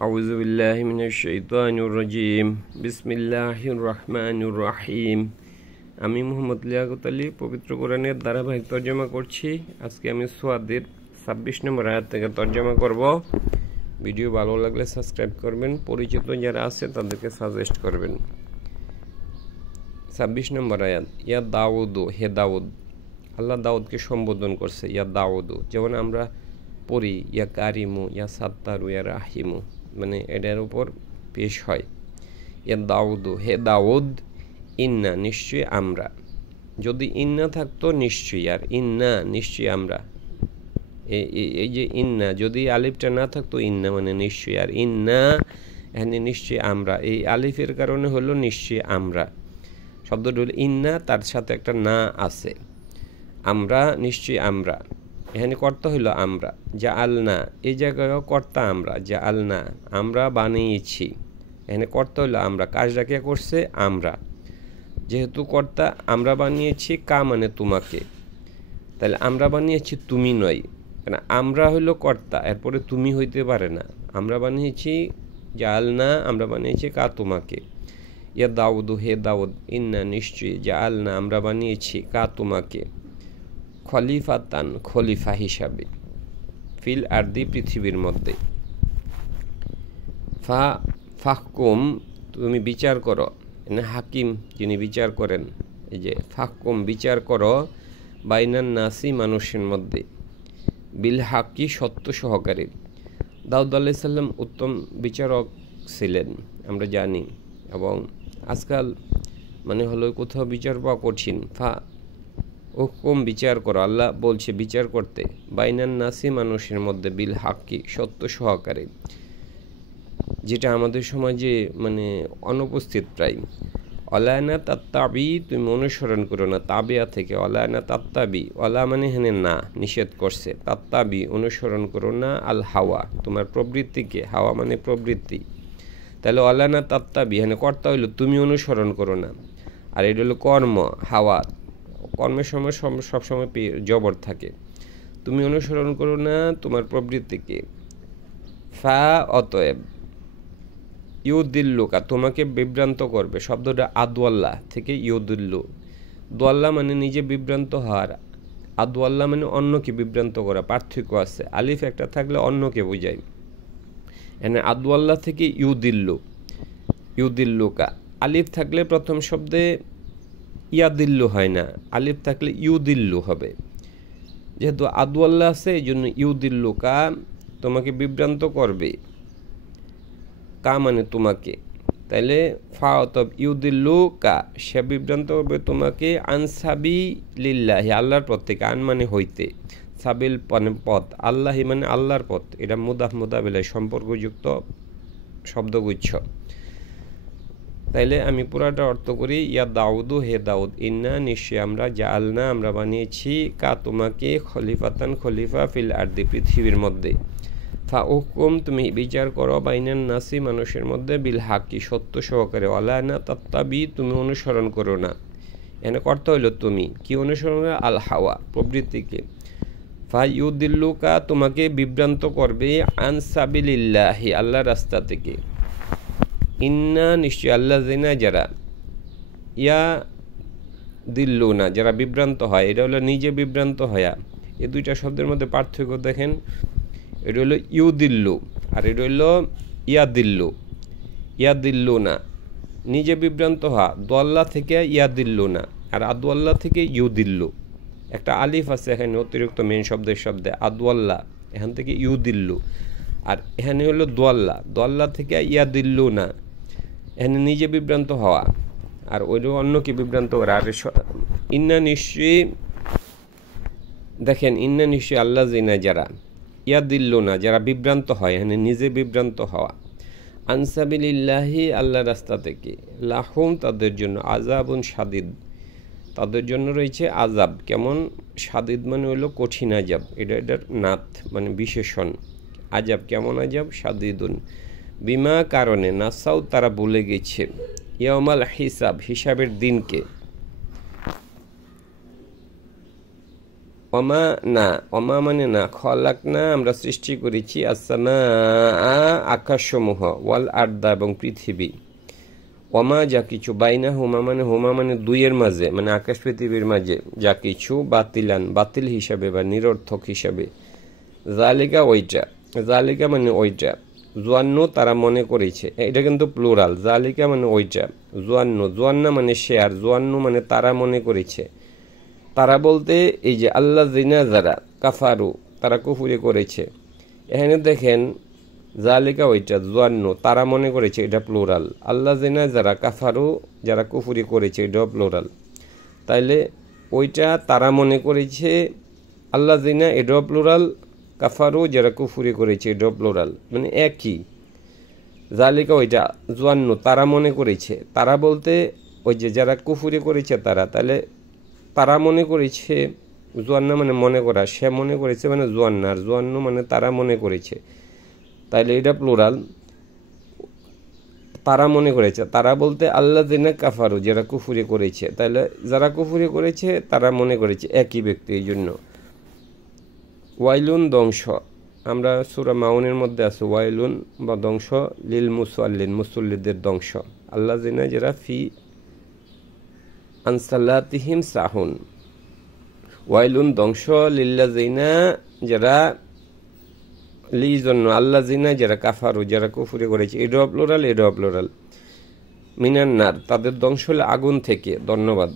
আউযু বিল্লাহি মিনাশ শাইতানির রাজিম। বিসমিল্লাহির রহমানির রহিম। আমি মুহাম্মদ লিয়াকত আলী পবিত্র কোরআনের ধারাবাহিক তর্জমা করছি। আজকে আমি সুয়াদের 26 নম্বর আয়াত থেকে তর্জমা করব। ভিডিও ভালো লাগলে সাবস্ক্রাইব করবেন, পরিচিত যারা আছে তাদেরকে সাজেস্ট করবেন। 26 নম্বর আয়াত। ইয়া দাউদ, হে দাউদ। আল্লাহ দাউদকে সম্বোধন করছে ইয়া দাউদ, যেমন আমরা পড়ি ইয়া কারিমু, ইয়া সাত্তারু, ইয়া রাহিমু, মানে এটার উপর পেশ হয়। ইয়া দাউদ, হে দাউদ, ইন্না নিশ্চয়ই আমরা। যদি ইন্না থাকতো নিশ্চয়ই, আর ইন্না নিশ্চয়ই আমরা। এই যে ইন্না, যদি আলিফটা না থাকতো ইন্না মানে নিশ্চয়ই, আর ইন্না এখানে নিশ্চয়ই আমরা, এই আলিফের কারণে হলো নিশ্চয়ই আমরা। শব্দটি হলো ইন্না, তার সাথে একটা না আছে। আমরা নিশ্চয়ই আমরা, এখানে কর্তা হইল আমরা। যা আলনা, এই জায়গায় কর্তা আমরা। যা আলনা আমরা বানিয়েছি, এখানে কর্তা হইল আমরা। কাজটা কে করছে? আমরা। যেহেতু কর্তা আমরা বানিয়েছি, কা মানে তোমাকে, তাহলে আমরা বানিয়েছি, তুমি নয়। কেন? আমরা হইল কর্তা, এরপরে তুমি হইতে পারে না। আমরা বানিয়েছি যা আলনা, আমরা বানিয়েছি কা তোমাকে। ইয়া দাউদ, হে দাউদ, ইন্না নিশ্চয়ই, যা আলনা আমরা বানিয়েছি, কা তোমাকে, খলিফাতান খলিফা হিসাবে, ফিল আরদি পৃথিবীর মধ্যে। ফাহকুম তুমি বিচার করো, হাকিম যিনি বিচার করেন, এই যে ফাহকুম বিচার করো, বাইনান নাসি মানুষের মধ্যে, বিল হাকি সত্য সহকারী। দাউদ আলাইহিস সালাম উত্তম বিচারক ছিলেন, আমরা জানি। এবং আজকাল মানে হলো কোথাও বিচার পাওয়া কঠিন। হুকুম বিচার করো, আল্লাহ বলছে বিচার করতে, বাইনান নাসি মানুষের মধ্যে, বিল হাক্কি সত্য সহকারে, যেটা আমাদের সমাজে মানে অনুপস্থিত প্রায়। অলায়না তাত্তাবি, তুমি অনুসরণ করো না, তাবিয়া থেকে অলায়না তাত্তাবি, অলা মানে হেনে না, নিষেধ করছে, তাত্তাবি অনুসরণ করো না, আল হাওয়া তোমার প্রবৃত্তিকে, হাওয়া মানে প্রবৃত্তি। তাহলে অলায়না তাত্তাবি হেনে কর্তা হইল তুমি অনুসরণ করো না, আর এটা হলো কর্ম, হাওয়া কর্মের সময় সবসময় জবর থাকে। তুমি অনুসরণ করো না তোমার প্রবৃত্তিকে। ফা অতএব, ইউদিল্লুকা তোমাকে বিভ্রান্ত করবে। শব্দটা আদওয়াল্লাহ থেকে ইউদিল্লু। দোয়াল্লা মানে নিজে বিভ্রান্ত হওয়ার, আদওয়াল্লাহ মানে অন্যকে বিভ্রান্ত করা, পার্থক্য আছে। আলিফ একটা থাকলে অন্যকে বোঝায়। এখানে আদওয়াল্লাহ থেকে ইউদিল্লু, ইউদিল্লুকা। আলিফ থাকলে প্রথম শব্দে ইয়াদিল্লু হয় না, আলিফ থাকলে ইউদিল্লু হবে। যেহেতু আদওয়াল্লাহ আছে এই জন্য ইউদিল্লু কা, তোমাকে বিভ্রান্ত করবে, কা মানে তোমাকে। তাইলে ফা অতএব ইউদিল্লু কা, সে বিভ্রান্ত করবে তোমাকে, আনসাবি লিল্লাহি আল্লাহর পথ থেকে। আন মানে হইতে, সাবিল মানে পথ, আল্লাহি মানে আল্লাহর পথ। এটা মুদাফ মুদাবিলাই সম্পর্কযুক্ত শব্দগুচ্ছ। তাইলে আমি পুরাটা অর্থ করি। ইয়া দাউদু, হে দাউদ, ইন্না নিশ্চয় আমরা, জাআলনা আমরা বানিয়েছি, কা তোমাকে, খলিফাতান খলিফা, ফিল আরদি পৃথিবীর মধ্যে। ফাহুকুম তুমি বিচার করো, বাইনান নাসি মানুষের মধ্যে, বিল হাকি সত্য সহকারে, ওয়ালানা তাত্তাবি তুমি অনুসরণ করো না। এনে করতে হইল তুমি কি অনুসরণ করো? আল হাওয়া প্রবৃত্তিকে। ফাইউদিল্লুকা তোমাকে বিভ্রান্ত করবে, আন সাবিলিল্লাহি আল্লাহর রাস্তা থেকে। ইন্না নিশ্চয় আল্লাহ জিনা যারা, ইয়া দিল্লু না যারা বিভ্রান্ত হয়, এটা হলো নিজে বিভ্রান্ত হয়া। এই দুইটা শব্দের মধ্যে পার্থক্য দেখেন। এটা হলো ইউদিল্লু আর এটা হলো ইয়াদিল্লু। ইয়াদিল্লু না নিজে বিভ্রান্ত হওয়া, দোয়াল্লা থেকে ইয়াদিল্লু না, আর আদওয়াল্লা থেকে ইউদিল্লু। একটা আলিফ আছে এখানে অতিরিক্ত মেন শব্দে আদওয়াল্লা, এখান থেকে ইউদিল্লু। আর এখানে হলো দোয়াল্লা, দোয়াল্লা থেকে ইয়াদিল্লু না, এখানে নিজে বিভ্রান্ত হওয়া, আর ওইটা অন্যকে বিভ্রান্ত করা। আর ইন্না নিশ্চয়ই, দেখেন ইন্না নিশ্চয়ই আল্লাহ জিনা যারা, ইয়াদিল্লু না যারা বিভ্রান্ত হয়, এখানে নিজে বিভ্রান্ত হওয়া। আনসাবিলিল্লাহি আল্লাহ রাস্তা থেকে, লাহুম তাদের জন্য, আযাবুন শাদীদ তাদের জন্য রয়েছে আযাব। কেমন? শাদীদ মানে হলো কঠিন আযাব, এটার নাত মানে বিশেষণ। আযাব কেমন আযাব? শাদীদুন, বিমা কারণে, নাসাউ তারা ভুলে গেছে, ইয়াউমাল হিসাব হিসাবের দিনকে। অমা না, অমা মানে না, খলাক না আমরা সৃষ্টি করেছি আসসামা আকাশসমূহ, ওয়াল আর্দা এবং পৃথিবী, অমা যা কিছু, বাইনা হোমা মানে দুইয়ের মাঝে, মানে আকাশ পৃথিবীর মাঝে যা কিছু, বাতিলান বাতিল হিসাবে বা নিরর্থক হিসাবে, জালিকা ওইটা, জালিকা মানে ওইটা, জোয়ান্ন তারা মনে করেছে, এটা কিন্তু প্লুরাল, জালিকা মানে ওইটা, জোয়ান্না মানে শেয়ার, জোয়ান্ন মানে তারা মনে করেছে, তারা বলতে এই যে আল্লাহ জিনা যারা কাফারু তারা কুফুরি করেছে, এখানে দেখেন জালিকা ওইটা জোয়ান্ন তারা মনে করেছে, এটা প্লুরাল, আল্লাহ জিনা যারা কাফারু যারা কুফুরি করেছে এটাও প্লুরাল, তাইলে ওইটা তারা মনে করেছে, আল্লাহ জিনা এটাও প্লুরাল, কাফারু যারা কুফুরি করেছে এটাও প্লুরাল, মানে একই, জালিকা ওইটা জোয়ান্ন তারা মনে করেছে, তারা বলতে ওই যে যারা কুফুরি করেছে তারা, তাহলে তারা মনে করেছে, জোয়ান্না মানে মনে করা, সে মনে করেছে মানে জোয়ান্না, আর জোয়ান্ন মানে তারা মনে করেছে, তাইলে এটা প্লুরাল, তারা মনে করেছে, তারা বলতে আল্লাহ দিনা কাফারু যারা কুফুরি করেছে, তাহলে যারা কুফুরি করেছে তারা মনে করেছে, একই ব্যক্তি, এই জন্য ওয়াইলুন ধ্বংস, আমরা সূরা মাউনের মধ্যে আছে ওয়াইলুন বা ধ্বংস, লিল মুসাল্লিন মুসল্লিদের ধ্বংস, আল্লাহ দিনা যারা ফি আনসালাতিহিম সাহুন, ওয়াইলুন ধ্বংস লিল্লাযিনা যারা, লি জন্য আল্লাযিনা যারা কাফারু যারা কুফরি করেছে, এডও প্লুরাল, মিনান নার তাদের ধ্বংস হলে আগুন থেকে। ধন্যবাদ।